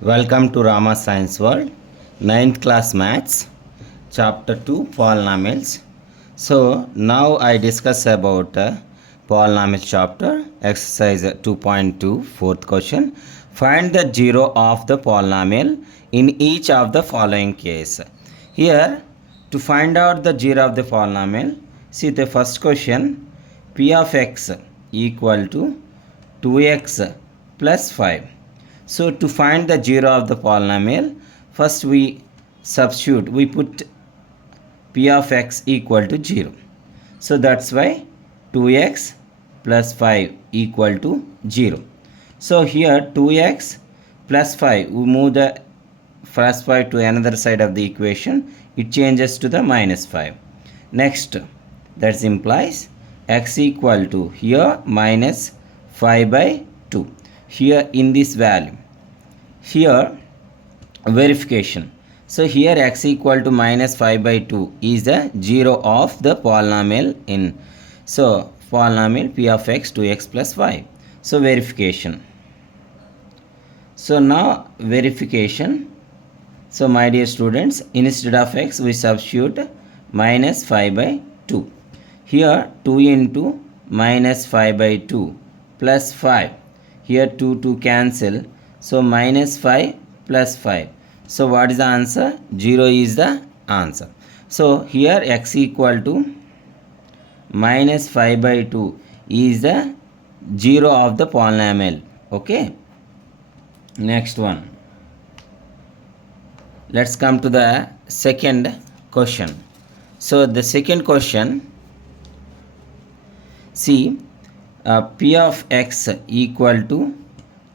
Welcome to Rama Science World, 9th class Maths, Chapter 2, Polynomials. So, now I discuss about Polynomial chapter, exercise 2.2, fourth question. Find the zero of the polynomial in each of the following case. Here, to find out the zero of the polynomial, see the first question, p of x equal to 2x plus 5. So to find the zero of the polynomial, first we substitute, we put p of x equal to 0. So that's why 2x plus 5 equal to 0. So here 2x plus 5, we move the plus 5 to another side of the equation, it changes to the minus 5. Next, that implies x equal to here minus 5 by 2. Here in this value, here verification. So here x equal to minus 5 by 2 is the zero of the polynomial in, so polynomial p of x 2x plus 5. So verification. So now verification. So my dear students, instead of x we substitute minus 5 by 2. Here 2 into minus 5 by 2 plus 5. Here 2 cancel. So minus 5 plus 5. So what is the answer? 0 is the answer. So here x equal to minus 5 by 2 is the 0 of the polynomial. Okay. Next one. Let's come to the second question. So the second question, see, p of x equal to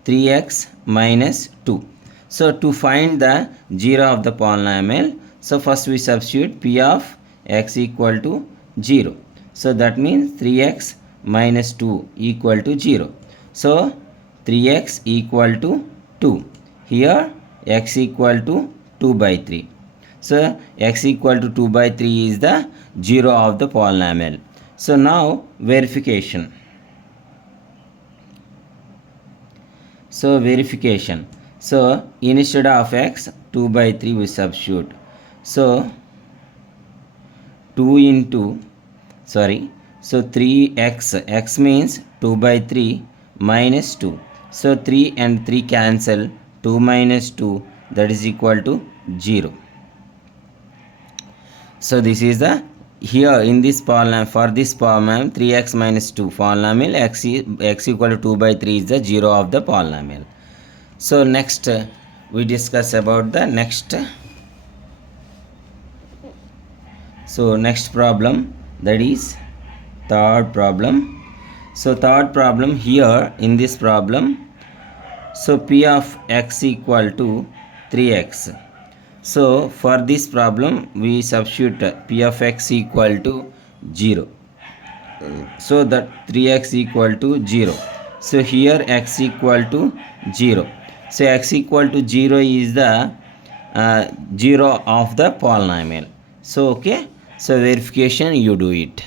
3x minus 2. So to find the zero of the polynomial, so first we substitute p of x equal to 0. So that means 3x minus 2 equal to 0. So 3x equal to 2. Here x equal to 2 by 3. So x equal to 2 by 3 is the zero of the polynomial. So now verification. So verification. So instead of x 2 by 3 we substitute. So 2 into, sorry, so 3x, x means 2 by 3 minus 2. So 3 and 3 cancel, 2 minus 2, that is equal to 0. So this is the, here in this polynomial, for this polynomial 3x minus 2 polynomial, x equal to 2 by 3 is the 0 of the polynomial. So next we discuss about the next. So next problem, that is third problem. So third problem, here in this problem, so p of x equal to 3x. So for this problem we substitute p of x equal to 0. So that 3x equal to 0. So here x equal to 0. So x equal to 0 is the 0 of the polynomial. So okay. So verification you do it.